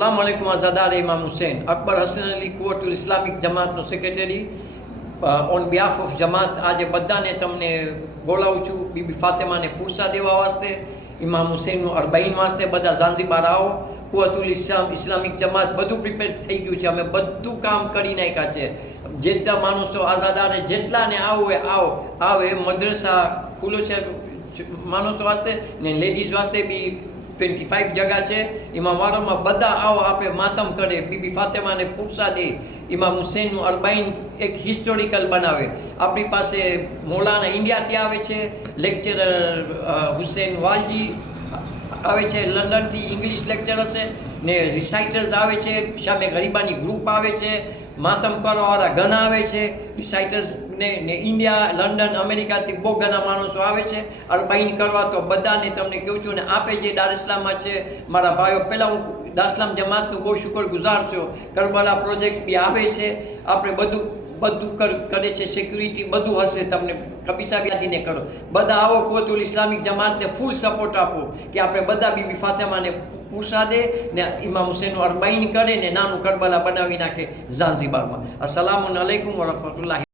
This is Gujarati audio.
Assalamualaikum Azadar Imam Hussein. Akbar Hassan Ali Quwwatul Islamic Jamaatનો સેક્રેટરી ઓન બિહાફ ઓફ જમાત આજે બધાને તમને બોલાવું છું બીબી ફાતેમાને પૂરસા દેવા વાસ્તે ઇમામ હુસૈનનું અરબાઈન વાસ્તે બધા ઝાંઝીબાર આવો કુવતુલ ઇસ્લામિક જમાત બધું પ્રિપેર થઈ ગયું છે અમે બધું કામ કરી નાખ્યા છે જેટલા માણસો આઝાદારે જેટલાને આવે મદ્રસા ખુલ્લો છે માણસો વાસ્તે ને લેડીઝ વાસ્તે બી 25 જગા છે ઇમામારોમાં બધા આવો આપણે માતમ કરે બીબી ફાતેમાને પૂરસા દે ઇમામ હુસૈનનું અરબાઈન એક હિસ્ટોરિકલ બનાવે આપણી પાસે મૌલાના ઇન્ડિયાથી આવે છે લેક્ચરર હુસૈન વાલજી આવે છે લંડનથી ઇંગ્લિશ લેક્ચર હશે ને રિસાઇટર્સ આવે છે સામે ગરીબાની ગ્રુપ આવે છે માતમ કરવાવાળા ઘણા આવે છે રિસાઇટર્સ ને ઇન્ડિયા લંડન અમેરિકાથી બહુ ઘણા માણસો આવે છે અરબાઈન કરવા તો બધાને તમને કહું છું ને આપે જે દાર ઇસ્લામમાં છે મારા ભાઈઓ પહેલાં હું દાર ઇસ્લામ જમાતનું બહુ શુક્રગુજાર છું કરબલા પ્રોજેક્ટ બી આવે છે આપણે બધું કરે છે સિક્યુરિટી બધું હશે તમને કબીસા યાદીને કરો બધા આવો કુવતુલ ઇસ્લામિક જમાતને ફૂલ સપોર્ટ આપો કે આપણે બધા બીબી ફાતેમાને પૂરસા દે ને ઇમામ હુસૈનનું અરબાઈન કરે ને નાનું કરબલા બનાવી નાખે ઝાંઝીબારમાં. અસ્સલામુ અલૈકુમ વરહમતુલ્લાહ.